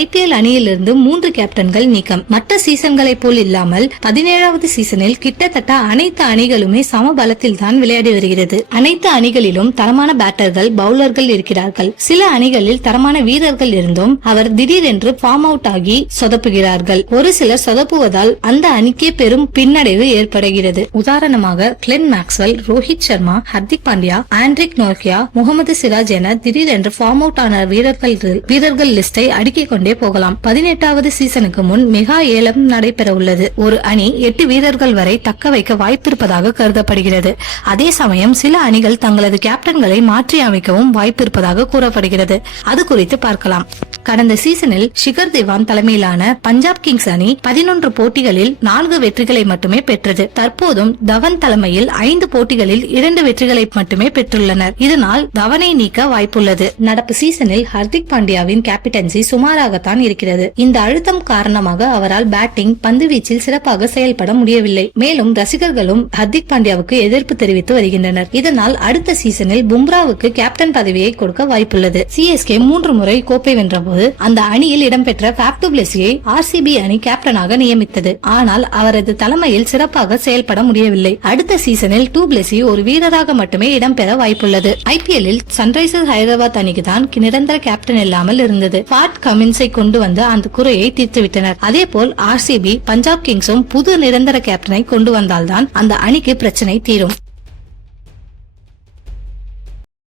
IPL அணியிலிருந்து 3 கேப்டன்கள் நீக்கம். மற்ற சீசன்களை போல் இல்லாமல் 17வது சீசனில் கிட்டத்தட்ட அனைத்து அணிகளுமே சம பலத்தில் தான் விளையாடி வருகிறது. அனைத்து அணிகளிலும் தரமான பேட்டர்கள், பவுலர்கள் இருக்கிறார்கள். சில அணிகளில் தரமான வீரர்கள் இருந்தும் அவர் திடீரென்று ஃபார்ம் அவுட் ஆகி சொதப்புகிறார்கள். ஒரு சிலர் சொதப்புவதால் அந்த அணிக்கே பெரும் பின்னடைவு ஏற்படுகிறது. உதாரணமாக Glenn Maxwell, Rohit Sharma, Hardik Pandya, Anrich Nortje, Mohammed Siraj என திடீரென்று ஃபார்ம் அவுட் ஆன வீரர்கள் லிஸ்டை அடுக்கிக் கொண்டே போகலாம். 18வது சீசனுக்கு முன் மெகா ஏலம் நடைபெற உள்ளது. ஒரு அணி 8 வீரர்கள் வரை தக்க வைக்க வாய்ப்பிருப்பதாக கருதப்படுகிறது. அதே சமயம் சில அணிகள் தங்களது கேப்டன்களை மாற்றி அமைக்கவும் வாய்ப்பிருப்பதாக கூறப்படுகிறது. அது குறித்து பார்க்கலாம். கடந்த சீசனில் ஷிகர் திவான் தலைமையிலான பஞ்சாப் கிங்ஸ் அணி 11 போட்டிகளில் 4 வெற்றிகளை மட்டுமே பெற்றது. தற்போதும் தவன் தலைமையில் 5 போட்டிகளில் 2 வெற்றிகளை மட்டுமே பெற்றுள்ளனர். இதனால் தவனை நீக்க வாய்ப்புள்ளது. நடப்பு சீசனில் ஹர்திக் பாண்டியாவின் கேப்டன்சி சுமாராகத்தான் இருக்கிறது. இந்த அழுத்தம் காரணமாக அவரால் பேட்டிங், பந்து வீச்சில் சிறப்பாக செயல்பட முடியவில்லை. மேலும் ரசிகர்களும் ஹர்திக் பாண்டியாவுக்கு எதிர்ப்பு தெரிவித்து வருகின்றனர். இதனால் அடுத்த சீசனில் பும்ராவுக்கு கேப்டன் பதவியை கொடுக்க வாய்ப்புள்ளது. CSK 3 முறை கோப்பை வென்றபோது அந்த அணியில் இடம்பெற்ற ஃபேப் டு பிளெஸியை RCB அணி கேப்டனாக நியமித்தது. ஆனால் அவரது தலைமையில் சிறப்பாக செயல்பட முடியவில்லை. அடுத்த சீசனில் டு பிளெஸி ஒரு வீரராக மட்டுமே இடம்பெற வாய்ப்புள்ளது. IPL-இல் சன்ரைசர்ஸ் ஹைதராபாத் அணிக்கு தான் நிரந்தர கேப்டன் இல்லாமல் இருந்தது. பாட் கமின்ஸை கொண்டு வந்து அந்த குறையை தீர்த்துவிட்டனர். அதேபோல் RCB, பஞ்சாப் கிங்ஸும் புது நிரந்தர கேப்டனை கொண்டு வந்தால்தான் அந்த அணிக்கு பிரச்சனை தீரும்.